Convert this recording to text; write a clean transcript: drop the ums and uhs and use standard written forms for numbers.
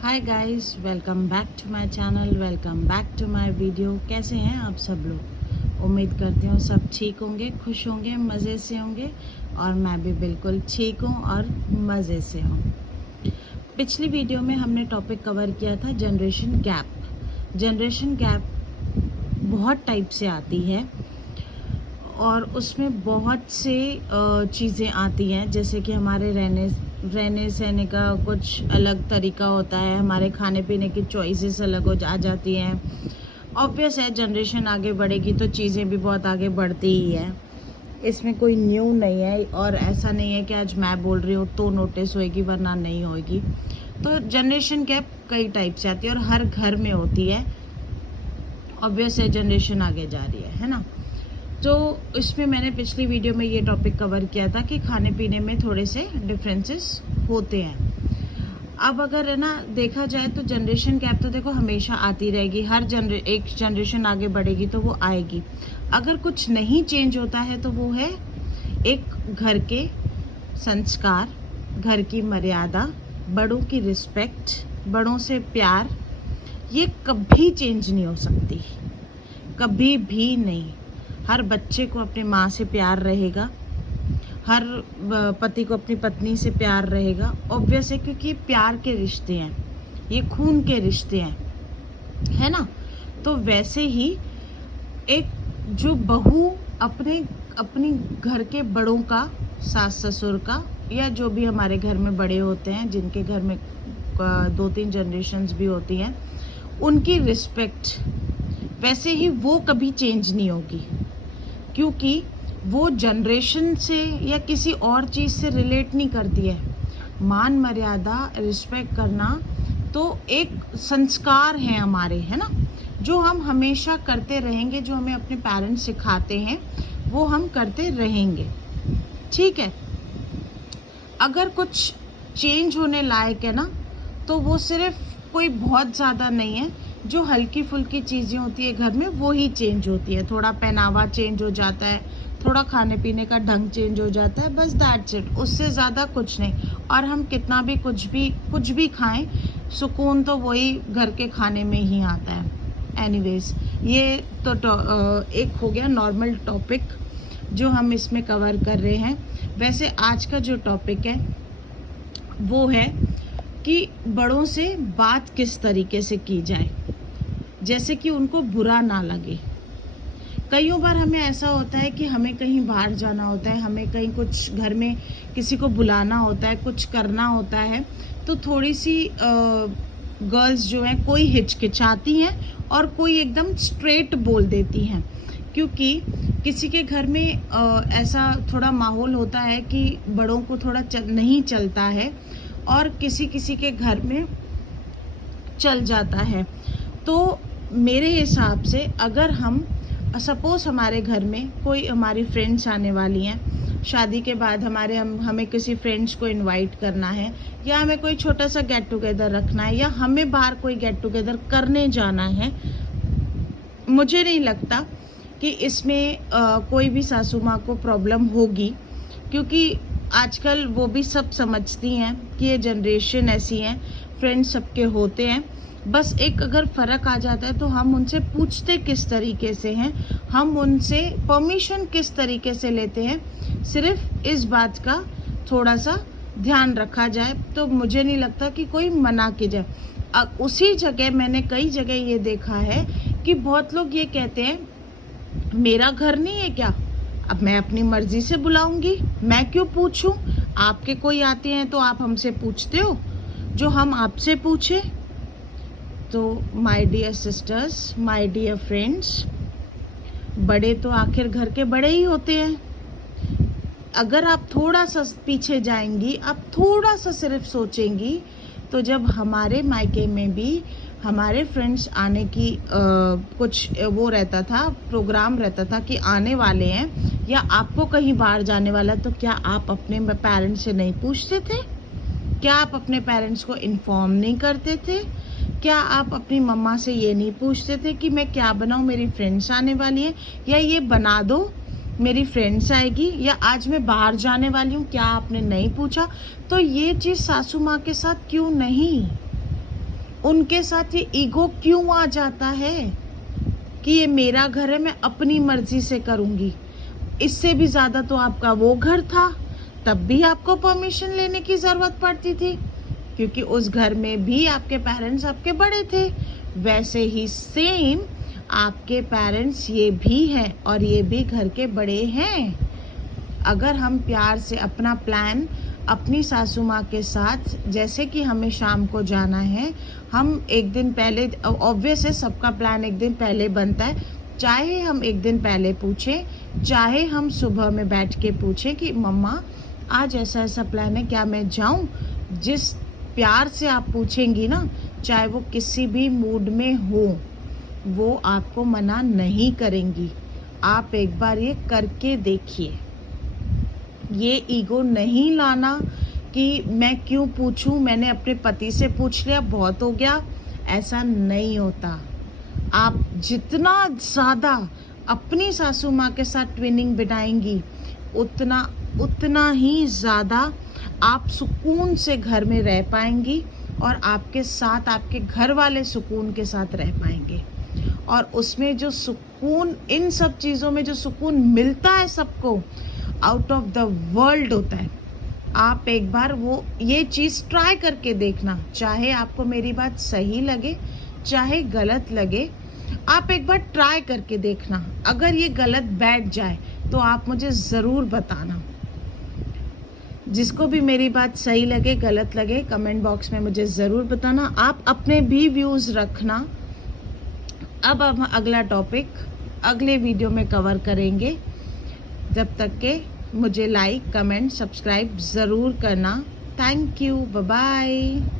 Hi guys, welcome back to my channel, welcome back to my video. कैसे हैं आप सब लोग? उम्मीद करती हूँ सब ठीक होंगे, खुश होंगे, मज़े से होंगे और मैं भी बिल्कुल ठीक हूँ और मज़े से हूँ। पिछली वीडियो में हमने टॉपिक कवर किया था जनरेशन गैप। जनरेशन गैप बहुत टाइप से आती है और उसमें बहुत से चीज़ें आती हैं, जैसे कि हमारे रहने सहने का कुछ अलग तरीका होता है, हमारे खाने पीने की चॉइसेस अलग हो आ जाती हैं। ऑब्वियस है, जनरेशन आगे बढ़ेगी तो चीज़ें भी बहुत आगे बढ़ती ही है, इसमें कोई न्यू नहीं है। और ऐसा नहीं है कि आज मैं बोल रही हूँ तो नोटिस होएगी वरना नहीं होएगी। तो जनरेशन गैप कई टाइप से आती है और हर घर में होती है। ऑब्वियस है, जनरेशन आगे जा रही है ना। तो इसमें मैंने पिछली वीडियो में ये टॉपिक कवर किया था कि खाने पीने में थोड़े से डिफरेंसेस होते हैं। अब अगर है ना देखा जाए तो जनरेशन गैप तो देखो हमेशा आती रहेगी, एक जनरेशन आगे बढ़ेगी तो वो आएगी। अगर कुछ नहीं चेंज होता है तो वो है एक घर के संस्कार, घर की मर्यादा, बड़ों की रिस्पेक्ट, बड़ों से प्यार। ये कभी चेंज नहीं हो सकती, कभी भी नहीं। हर बच्चे को अपनी माँ से प्यार रहेगा, हर पति को अपनी पत्नी से प्यार रहेगा। ऑब्वियस है, क्योंकि प्यार के रिश्ते हैं, ये खून के रिश्ते हैं, है ना। तो वैसे ही एक जो बहू अपनी घर के बड़ों का, सास ससुर का, या जो भी हमारे घर में बड़े होते हैं, जिनके घर में 2-3 जनरेशन्स भी होती हैं, उनकी रिस्पेक्ट वैसे ही वो कभी चेंज नहीं होगी, क्योंकि वो जनरेशन से या किसी और चीज़ से रिलेट नहीं करती है। मान मर्यादा, रिस्पेक्ट करना तो एक संस्कार है हमारे, है ना, जो हम हमेशा करते रहेंगे, जो हमें अपने पेरेंट्स सिखाते हैं वो हम करते रहेंगे। ठीक है। अगर कुछ चेंज होने लायक है ना, तो वो सिर्फ कोई बहुत ज़्यादा नहीं है, जो हल्की फुल्की चीज़ें होती है घर में वो ही चेंज होती है। थोड़ा पहनावा चेंज हो जाता है, थोड़ा खाने पीने का ढंग चेंज हो जाता है, बस दैट्स इट, उससे ज़्यादा कुछ नहीं। और हम कितना भी कुछ भी खाएं, सुकून तो वही घर के खाने में ही आता है। एनीवेज, ये तो एक हो गया नॉर्मल टॉपिक जो हम इसमें कवर कर रहे हैं। वैसे आज का जो टॉपिक है वो है कि बड़ों से बात किस तरीके से की जाए, जैसे कि उनको बुरा ना लगे। कई बार हमें ऐसा होता है कि हमें कहीं बाहर जाना होता है, हमें कहीं कुछ घर में किसी को बुलाना होता है, कुछ करना होता है, तो थोड़ी सी गर्ल्स जो हैं कोई हिचकिचाती हैं और कोई एकदम स्ट्रेट बोल देती हैं, क्योंकि किसी के घर में ऐसा थोड़ा माहौल होता है कि बड़ों को थोड़ा नहीं चलता है और किसी किसी के घर में चल जाता है। तो मेरे हिसाब से अगर हम सपोज हमारे घर में कोई हमारी फ्रेंड्स आने वाली हैं, शादी के बाद हमें किसी फ्रेंड्स को इनवाइट करना है, या हमें कोई छोटा सा गेट टुगेदर रखना है, या हमें बाहर कोई गेट टुगेदर करने जाना है, मुझे नहीं लगता कि इसमें कोई भी सासू माँ को प्रॉब्लम होगी, क्योंकि आजकल वो भी सब समझती हैं कि ये जनरेशन ऐसी है, फ्रेंड्स सबके होते हैं। बस एक अगर फ़र्क आ जाता है तो हम उनसे पूछते किस तरीके से हैं, हम उनसे परमिशन किस तरीके से लेते हैं, सिर्फ इस बात का थोड़ा सा ध्यान रखा जाए तो मुझे नहीं लगता कि कोई मना की जाए। उसी जगह मैंने कई जगह ये देखा है कि बहुत लोग ये कहते हैं, मेरा घर नहीं है क्या, अब मैं अपनी मर्जी से बुलाऊंगी, मैं क्यों पूछूं, आपके कोई आते हैं तो आप हमसे पूछते हो, जो हम आपसे पूछे। तो my dear sisters, my dear friends, बड़े तो आखिर घर के बड़े ही होते हैं। अगर आप थोड़ा सा पीछे जाएंगी, आप थोड़ा सा सिर्फ सोचेंगी, तो जब हमारे मायके में भी हमारे फ्रेंड्स आने की कुछ वो रहता था, प्रोग्राम रहता था कि आने वाले हैं या आपको कहीं बाहर जाने वाला, तो क्या आप अपने पेरेंट्स से नहीं पूछते थे? क्या आप अपने पेरेंट्स को इन्फॉर्म नहीं करते थे? क्या आप अपनी मम्मा से ये नहीं पूछते थे कि मैं क्या बनाऊँ, मेरी फ्रेंड्स आने वाली हैं, या ये बना दो मेरी फ्रेंड्स आएगी, या आज मैं बाहर जाने वाली हूँ, क्या आपने नहीं पूछा? तो ये चीज़ सासू माँ के साथ क्यों नहीं? उनके साथ ये ईगो क्यों आ जाता है कि ये मेरा घर है, मैं अपनी मर्जी से करूंगी। इससे भी ज्यादा तो आपका वो घर था, तब भी आपको परमिशन लेने की जरूरत पड़ती थी, क्योंकि उस घर में भी आपके पेरेंट्स आपके बड़े थे। वैसे ही सेम आपके पेरेंट्स ये भी हैं और ये भी घर के बड़े हैं। अगर हम प्यार से अपना प्लान अपनी सासू माँ के साथ, जैसे कि हमें शाम को जाना है, हम एक दिन पहले, ऑब्वियस है सबका प्लान एक दिन पहले बनता है, चाहे हम एक दिन पहले पूछें, चाहे हम सुबह में बैठ के पूछें कि मम्मा आज ऐसा ऐसा प्लान है, क्या मैं जाऊं। जिस प्यार से आप पूछेंगी ना, चाहे वो किसी भी मूड में हो, वो आपको मना नहीं करेंगी। आप एक बार ये करके देखिए। ये ईगो नहीं लाना कि मैं क्यों पूछूं, मैंने अपने पति से पूछ लिया, बहुत हो गया। ऐसा नहीं होता। आप जितना ज़्यादा अपनी सासू माँ के साथ ट्विनिंग बिठाएंगी, उतना ही ज़्यादा आप सुकून से घर में रह पाएंगी और आपके साथ आपके घर वाले सुकून के साथ रह पाएंगे। और उसमें जो सुकून, इन सब चीज़ों में जो सुकून मिलता है सबको, आउट ऑफ द वर्ल्ड होता है। आप एक बार वो ये चीज़ ट्राई करके देखना, चाहे आपको मेरी बात सही लगे चाहे गलत लगे, आप एक बार ट्राई करके देखना। अगर ये गलत बैठ जाए तो आप मुझे ज़रूर बताना। जिसको भी मेरी बात सही लगे गलत लगे, कमेंट बॉक्स में मुझे ज़रूर बताना। आप अपने भी व्यूज़ रखना। अब हम अगला टॉपिक अगले वीडियो में कवर करेंगे। जब तक के मुझे लाइक, कमेंट, सब्सक्राइब ज़रूर करना। Thank you, bye bye.